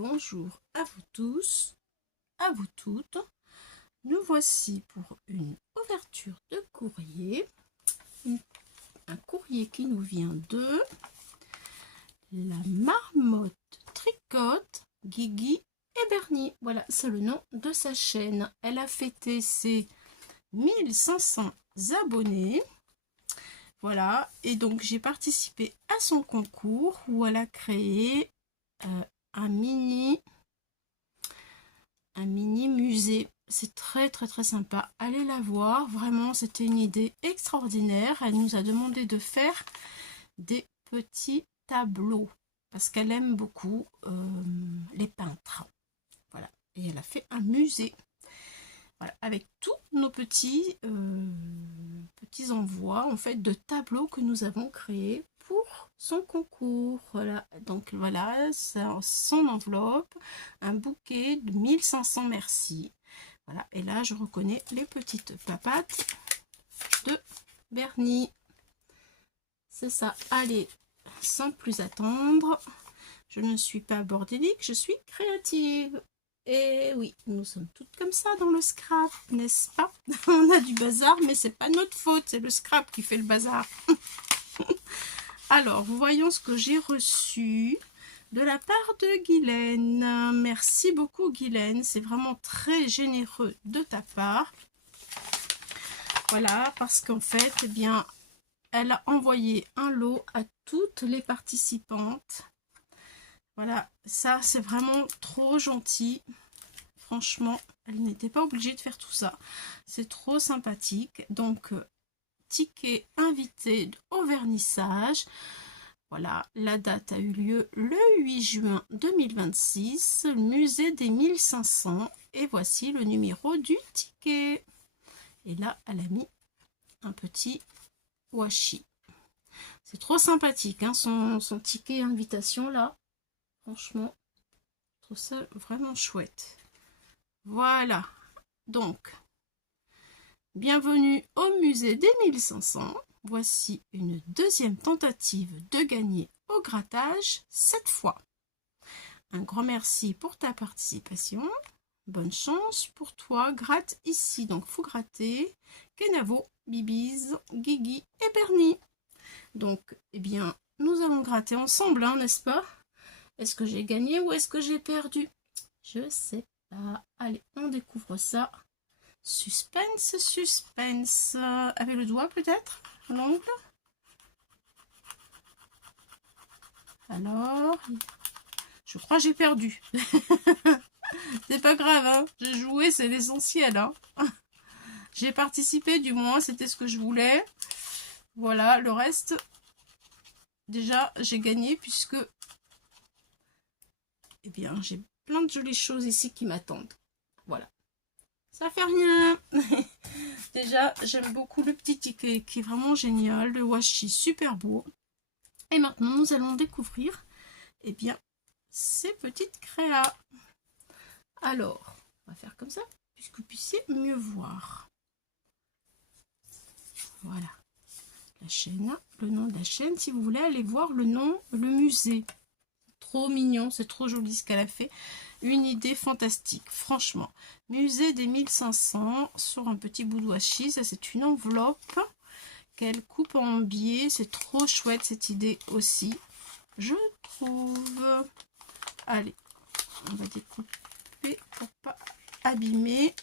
bonjour à vous tous, à vous toutes. Nous voici pour une ouverture de courrier. Un courrier qui nous vient de la marmotte tricote Guigui et Bernie. Voilà, c'est le nom de sa chaîne. Elle a fêté ses 1500 abonnés. Voilà, et donc j'ai participé à son concours où elle a créé un mini musée. C'est très sympa. Allez la voir, vraiment c'était une idée extraordinaire. Elle nous a demandé de faire des petits tableaux parce qu'elle aime beaucoup les peintres. Voilà, et elle a fait un musée. Voilà, avec tous nos petits envois en fait de tableaux que nous avons créés pour son concours. Voilà, donc voilà son enveloppe, un bouquet de 1500 merci. Voilà, et là je reconnais les petites papates de Bernie. C'est ça. Allez, sans plus attendre, je ne suis pas bordélique, je suis créative. Et oui, nous sommes toutes comme ça dans le scrap, n'est-ce pas? On a du bazar, mais c'est pas notre faute, c'est le scrap qui fait le bazar. Alors, voyons ce que j'ai reçu de la part de Guylaine. Merci beaucoup Guylaine, c'est vraiment très généreux de ta part. Voilà, parce qu'en fait, eh bien, elle a envoyé un lot à toutes les participantes. Voilà, ça c'est vraiment trop gentil. Franchement, elle n'était pas obligée de faire tout ça. C'est trop sympathique. Donc, ticket invité au vernissage. Voilà, la date a eu lieu le 8 juin 2026, musée des 1500. Et voici le numéro du ticket. Et là, elle a mis un petit washi. C'est trop sympathique, hein, son ticket invitation là. Franchement, je trouve ça vraiment chouette. Voilà, donc, bienvenue au musée des 1500. Voici une deuxième tentative de gagner au grattage, cette fois. Un grand merci pour ta participation. Bonne chance pour toi, gratte ici. Donc, faut gratter. Kenavo, Bibiz, Guigui et Bernie. Donc, eh bien, nous allons gratter ensemble, hein, n'est-ce pas? Est-ce que j'ai gagné ou est-ce que j'ai perdu? Je sais pas. Allez, on découvre ça. Suspense, suspense. Avec le doigt peut-être? L'ongle? Alors, je crois que j'ai perdu. C'est pas grave, hein. J'ai joué, c'est l'essentiel, hein. J'ai participé, du moins, c'était ce que je voulais. Voilà, le reste, déjà, j'ai gagné puisque, eh bien, j'ai plein de jolies choses ici qui m'attendent. Voilà. Ça fait rien. Déjà, j'aime beaucoup le petit ticket qui est vraiment génial. Le washi, super beau. Et maintenant, nous allons découvrir, eh bien, ces petites créas. Alors, on va faire comme ça, puisque vous puissiez mieux voir. Voilà. La chaîne, le nom de la chaîne, si vous voulez aller voir le nom, le musée. Trop mignon, c'est trop joli ce qu'elle a fait. Une idée fantastique, franchement. Musée des 1500 sur un petit bout de washi. Ça, c'est une enveloppe qu'elle coupe en biais. C'est trop chouette cette idée aussi, je trouve. Allez, on va découper pour pas abîmer.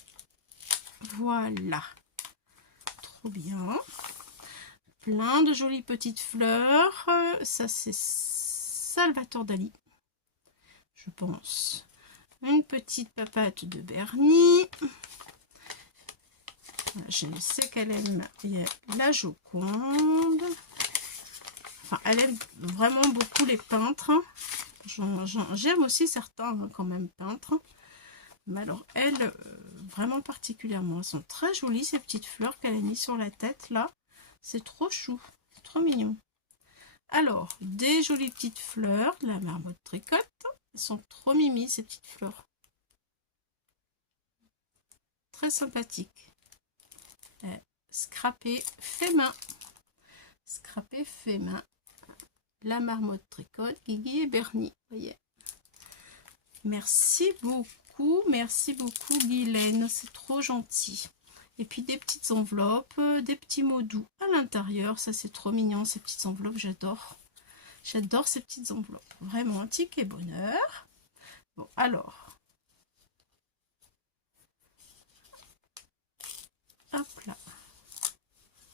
Voilà. Trop bien. Plein de jolies petites fleurs. Ça, c'est Salvatore Dali, je pense. Une petite papate de Bernie. Je sais qu'elle aime la Joconde. Enfin, elle aime vraiment beaucoup les peintres. J'aime aussi certains quand même peintres. Mais alors, elle, vraiment particulièrement. Elles sont très jolies, ces petites fleurs qu'elle a mis sur la tête, là. C'est trop chou, c'est trop mignon. Alors, des jolies petites fleurs de la marmotte tricote. Elles sont trop mimi, ces petites fleurs. Très sympathiques. Scrappé fait main. Scrappé fait main. La marmotte tricote, Guigui et Bernie. Voyez. Merci beaucoup, Guylaine, c'est trop gentil. Et puis des petites enveloppes, des petits mots doux à l'intérieur. Ça, c'est trop mignon, ces petites enveloppes, j'adore. J'adore ces petites enveloppes. Vraiment, un ticket bonheur. Bon, alors. Hop là.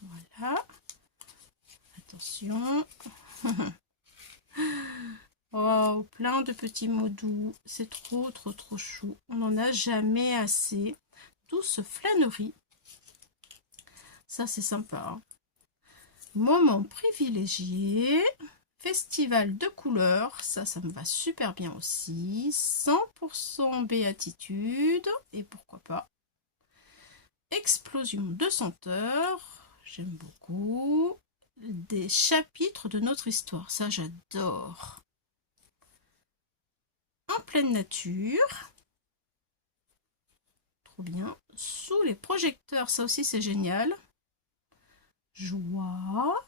Voilà. Attention. Oh, plein de petits mots doux. C'est trop chou. On n'en a jamais assez. Douce flânerie. Ça, c'est sympa. Hein. Moment privilégié. Festival de couleurs. Ça me va super bien aussi. 100% béatitude. Et pourquoi pas. Explosion de senteurs. J'aime beaucoup. Des chapitres de notre histoire. Ça, j'adore. En pleine nature. Trop bien. Sous les projecteurs, ça aussi c'est génial. Joie.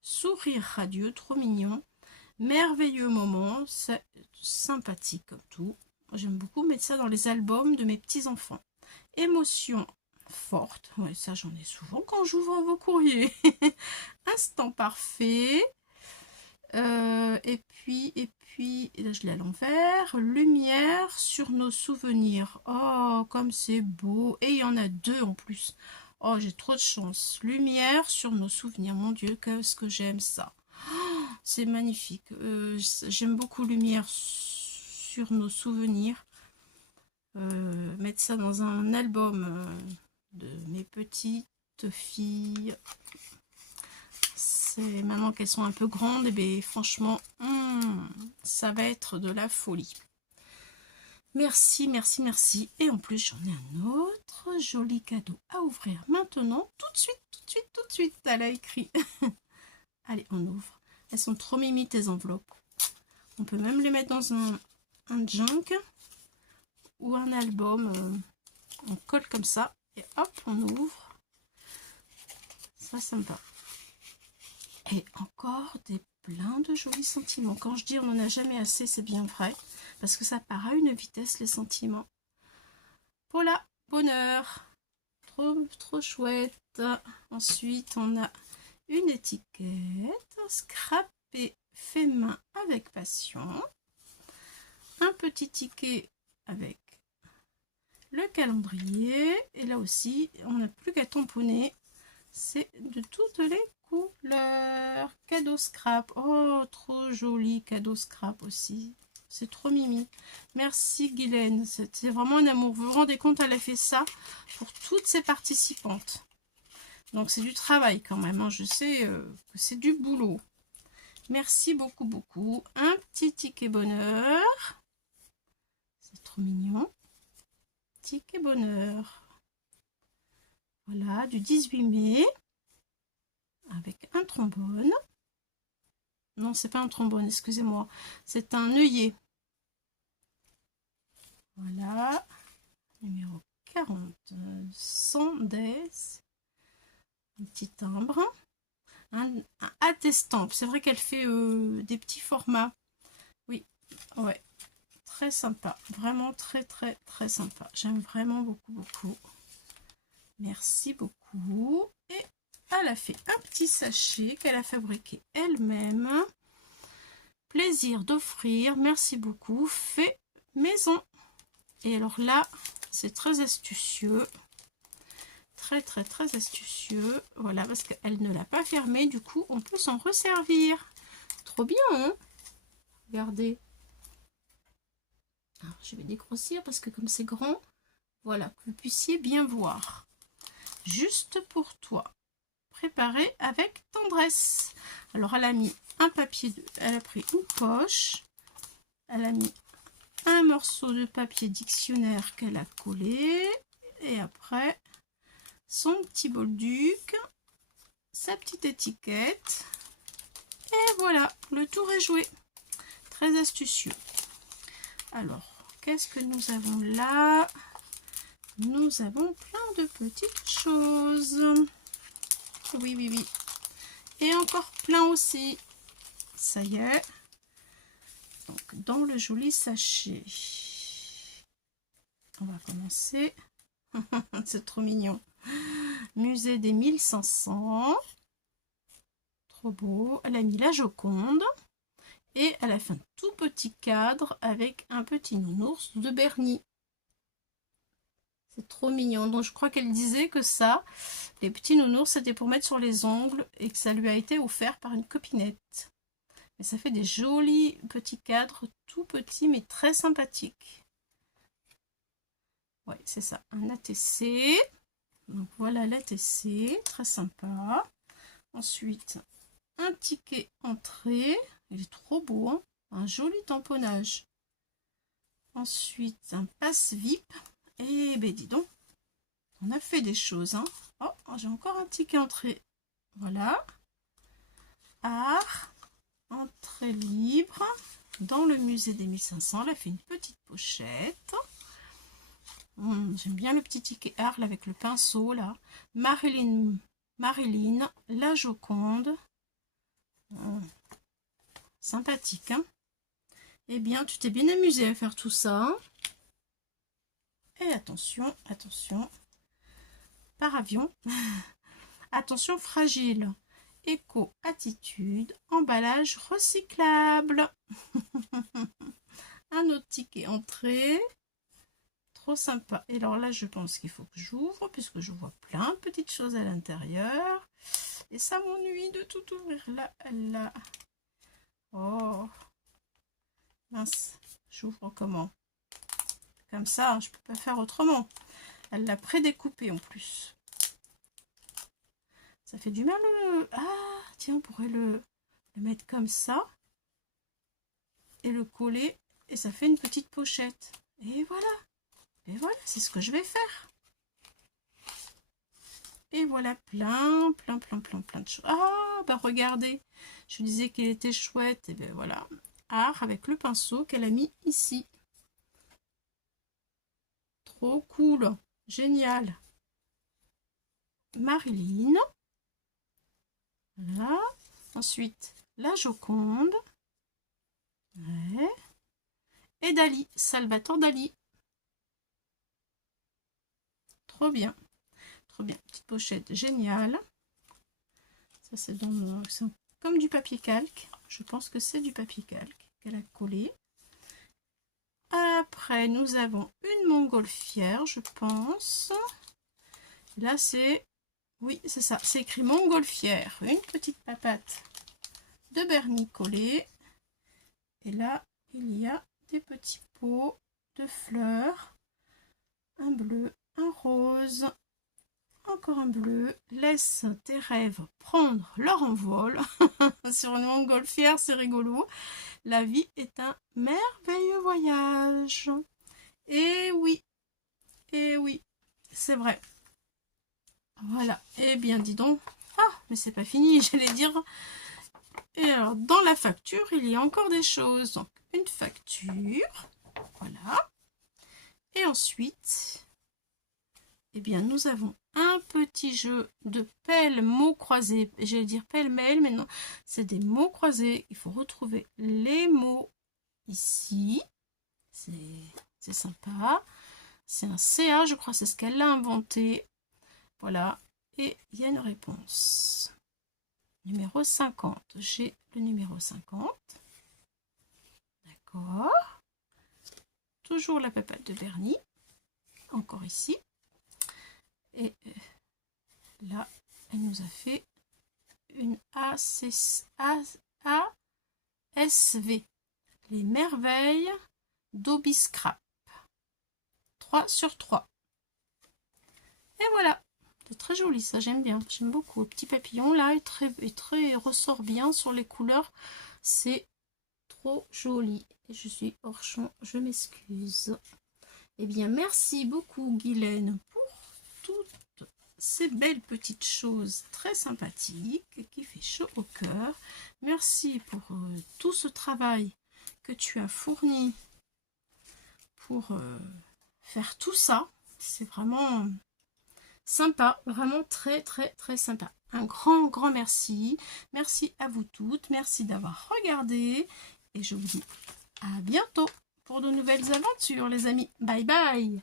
Sourire radieux, trop mignon. Merveilleux moment, c'est sympathique comme tout. J'aime beaucoup mettre ça dans les albums de mes petits-enfants. Émotion forte. Ouais, ça j'en ai souvent quand j'ouvre vos courriers. Instant parfait. Et puis, là je l'ai à l'envers. Lumière sur nos souvenirs. Oh, comme c'est beau. Et il y en a deux en plus. Oh, j'ai trop de chance. Lumière sur nos souvenirs. Mon Dieu, qu'est-ce que j'aime ça. Oh, c'est magnifique. J'aime beaucoup lumière sur nos souvenirs. Mettre ça dans un album de mes petites filles. Maintenant qu'elles sont un peu grandes, et bien franchement, ça va être de la folie. Merci, merci, merci. Et en plus, j'en ai un autre joli cadeau à ouvrir maintenant. Tout de suite, tout de suite, tout de suite. Elle a écrit. Allez, on ouvre. Elles sont trop mimi, tes enveloppes. On peut même les mettre dans un junk ou un album. On colle comme ça. Et hop, on ouvre. Ça, sympa. Et encore plein de jolis sentiments. Quand je dis on n'en a jamais assez, c'est bien vrai. Parce que ça part à une vitesse, les sentiments. Voilà, bonheur. Trop chouette. Ensuite, on a une étiquette. Scrappé, fait main avec passion. Un petit ticket avec le calendrier. Et là aussi, on n'a plus qu'à tamponner. C'est de toutes les couleurs. Cadeau scrap. Oh, trop joli cadeau scrap aussi. C'est trop mimi. Merci Guylaine. C'est vraiment un amour. Vous vous rendez compte, elle a fait ça pour toutes ses participantes. Donc c'est du travail quand même. Hein. Je sais que c'est du boulot. Merci beaucoup, beaucoup. Un petit ticket bonheur. C'est trop mignon. Ticket bonheur. Voilà, du 18 mai. Avec un trombone. Non, c'est pas un trombone, excusez-moi. C'est un œillet. Voilà. Numéro 40. 110. Un petit timbre. Un attestampe. C'est vrai qu'elle fait des petits formats. Oui, ouais. Très sympa. Vraiment très sympa. J'aime vraiment beaucoup. Merci beaucoup. Et elle a fait un petit sachet qu'elle a fabriqué elle-même. Plaisir d'offrir. Merci beaucoup. Fait maison. Et alors là, c'est très astucieux. Très astucieux. Voilà, parce qu'elle ne l'a pas fermé. Du coup, on peut s'en resservir. Trop bien, hein? Regardez. Alors, je vais dégrossir parce que comme c'est grand, voilà, que vous puissiez bien voir. Juste pour toi. Préparé avec tendresse. Alors, elle a mis un papier, elle a pris une poche. Elle a mis un morceau de papier dictionnaire qu'elle a collé. Et après, son petit bolduc, sa petite étiquette. Et voilà, le tour est joué. Très astucieux. Alors, qu'est-ce que nous avons là? Nous avons plein de petites choses. Oui. Et encore plein aussi. Ça y est. Donc, dans le joli sachet. On va commencer. C'est trop mignon. Musée des 1500. Trop beau. Elle a mis la Joconde. Et elle a fait un tout petit cadre avec un petit nounours de Bernie. C'est trop mignon. Donc je crois qu'elle disait que ça, les petits nounours, c'était pour mettre sur les ongles et que ça lui a été offert par une copinette. Mais ça fait des jolis petits cadres, tout petits mais très sympathiques. Ouais, c'est ça, un ATC. Donc voilà l'ATC, très sympa. Ensuite, un ticket entrée. Il est trop beau, hein, un joli tamponnage. Ensuite, un passe VIP. Et ben dis donc, on a fait des choses. Hein. Oh, j'ai encore un ticket entrée. Voilà. Art, entrée libre. Dans le musée des 1500. Elle a fait une petite pochette. J'aime bien le petit ticket art là, avec le pinceau là. Marilyn, la Joconde. Sympathique, hein. Eh bien, tu t'es bien amusé à faire tout ça. Hein. Et attention, attention. Par avion. Attention fragile. Éco-attitude. Emballage recyclable. Un autre ticket entrée. Trop sympa. Et alors là, je pense qu'il faut que j'ouvre puisque je vois plein de petites choses à l'intérieur. Et ça m'ennuie de tout ouvrir là. Là. Oh. Mince. J'ouvre comment? Comme ça, je peux pas faire autrement. Elle l'a prédécoupé en plus. Ça fait du mal. Ah, tiens, on pourrait le mettre comme ça. Et le coller. Et ça fait une petite pochette. Et voilà. Et voilà, c'est ce que je vais faire. Et voilà, plein de choses. Ah, bah regardez. Je disais qu'il était chouette. Et ben voilà. Art avec le pinceau qu'elle a mis ici. Trop cool. Génial. Marilyn. Voilà. Ensuite, la Joconde. Ouais. Et Dali. Salvatore Dali. Trop bien. Trop bien. Petite pochette géniale. Ça, c'est comme du papier calque. Je pense que c'est du papier calque qu'elle a collé. Après, nous avons une montgolfière, je pense. Là, c'est... Oui, c'est ça. C'est écrit montgolfière. Une petite papate de Bernie collée. Et là, il y a des petits pots de fleurs. Un bleu, un rose, encore un bleu. Laisse tes rêves prendre leur envol. Sur une montgolfière, c'est rigolo. La vie est un merveilleux voyage. Et oui, c'est vrai. Voilà. Eh bien, dis donc. Ah, mais c'est pas fini, j'allais dire. Et alors, dans la facture, il y a encore des choses. Donc, une facture. Voilà. Et ensuite, eh bien, nous avons un petit jeu de pelle mots croisés. J'allais dire pêle-mêle, mais non, c'est des mots croisés. Il faut retrouver les mots ici. C'est sympa. C'est un CA, je crois, c'est ce qu'elle a inventé. Voilà. Et il y a une réponse. Numéro 50. J'ai le numéro 50. D'accord. Toujours la papate de Bernie. Encore ici. Et là, elle nous a fait une ASV. Les merveilles d'Obiscrap. 3 sur 3. Et voilà. C'est très joli, ça, j'aime bien. J'aime beaucoup. Le petit papillon, là, il ressort bien sur les couleurs. C'est trop joli. Et je suis hors champ, je m'excuse. Eh bien, merci beaucoup, Guylaine, pour toutes ces belles petites choses très sympathiques qui fait chaud au cœur. Merci pour tout ce travail que tu as fourni pour faire tout ça. C'est vraiment sympa, vraiment très sympa. Un grand merci. Merci à vous toutes. Merci d'avoir regardé. Et je vous dis à bientôt pour de nouvelles aventures, les amis. Bye bye!